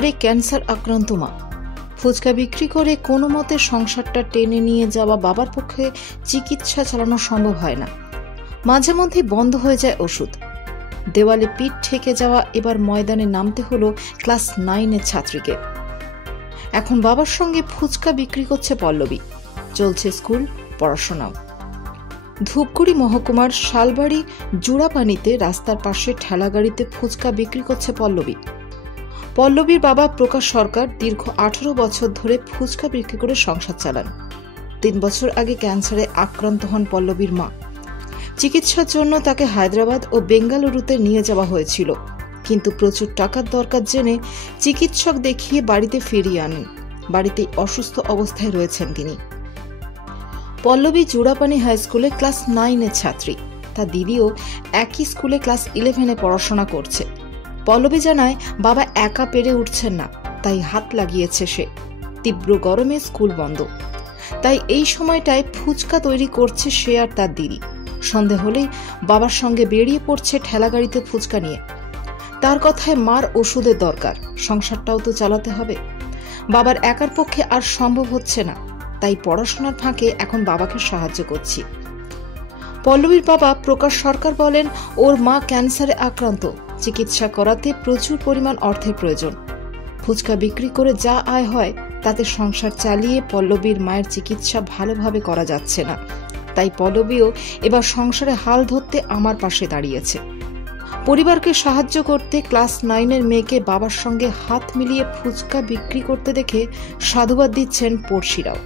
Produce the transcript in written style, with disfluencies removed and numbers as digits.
ঘরে ক্যান্সার আক্রান্ত মা। ফুচকা বিক্রি করে কোনো মতে সংসারটা টেনে নিয়ে যাওয়া বাবার পক্ষে চিকিৎসা চালানো সম্ভব হয় না। মাঝে মধ্যে বন্ধ হয়ে যায় ওষুধ। দেওয়ালে পিঠ ঠেকে যাওয়া এবার ময়দানে নামতে হলো ক্লাস 9-এর ছাত্রীকে। এখন বাবার সঙ্গে ফুচকা বিক্রি করছে পল্লবী। চলছে স্কুল, পড়াশোনাও। ধূপগুড়ি মহকুমার শালবাড়ি জুড়াপানিতে রাস্তার পাশে ঠেলাগাড়িতে ফুচকা বিক্রি করছে পল্লবী। পল্লবীর বাবা প্রকাশ সরকার দীর্ঘ 18 বছর ধরে ফুচকা বিক্রি করে সংসার চালান। 3 বছর আগে ক্যান্সারে আক্রান্ত হন পল্লবীর মা। চিকিৎসার জন্য তাকে হায়দ্রাবাদ ও বেঙ্গালুরুতে নিয়ে যাওয়া হয়েছিল, কিন্তু প্রচুর টাকার দরকার জেনে চিকিৎসক দেখিয়ে বাড়িতে ফিরিয়ে আনেন। বাড়িতেই অসুস্থ অবস্থায় রয়েছেন তিনি। পল্লবী জুড়াপানি হাই স্কুলে ক্লাস 9-এর ছাত্রী। তার দিদিও একই স্কুলে ক্লাস 11-এ পড়াশোনা করছে। পল্লবী জানায়, বাবা একা পেরে উঠছেন না, তাই হাত লাগিয়েছে সে। তীব্র গরমে স্কুল বন্ধ, তাই এই সময়টায় ফুচকা তৈরি করছে সে আর তার দিদি। সন্ধে হলেই বাবার সঙ্গে বেরিয়ে পড়ছে ঠেলাগাড়িতে ফুচকা নিয়ে। তার কথায় মার ওষুধের দরকার, সংসারটাও তো চালাতে হবে। বাবার একার পক্ষে আর সম্ভব হচ্ছে না, তাই পড়াশোনার ফাঁকে এখন বাবাকে সাহায্য করছি। পল্লবীর বাবা প্রকাশ সরকার বলেন, ওর মা ক্যান্সারে আক্রান্ত, চিকিৎসা করাতে প্রচুর পরিমাণ অর্থের প্রয়োজন। ফুচকা বিক্রি করে যা আয় হয় তাতে সংসার চালিয়ে পল্লবীর মায়ের চিকিৎসা ভালোভাবে করা যাচ্ছে না, তাই পল্লবীও এবার সংসারে হাল ধরতে আমার পাশে দাঁড়িয়েছে। পরিবারকে সাহায্য করতে ক্লাস 9-এর মেয়েকে বাবার সঙ্গে হাত মিলিয়ে ফুচকা বিক্রি করতে দেখে সাধুবাদ দিচ্ছেন পড়শিরাও।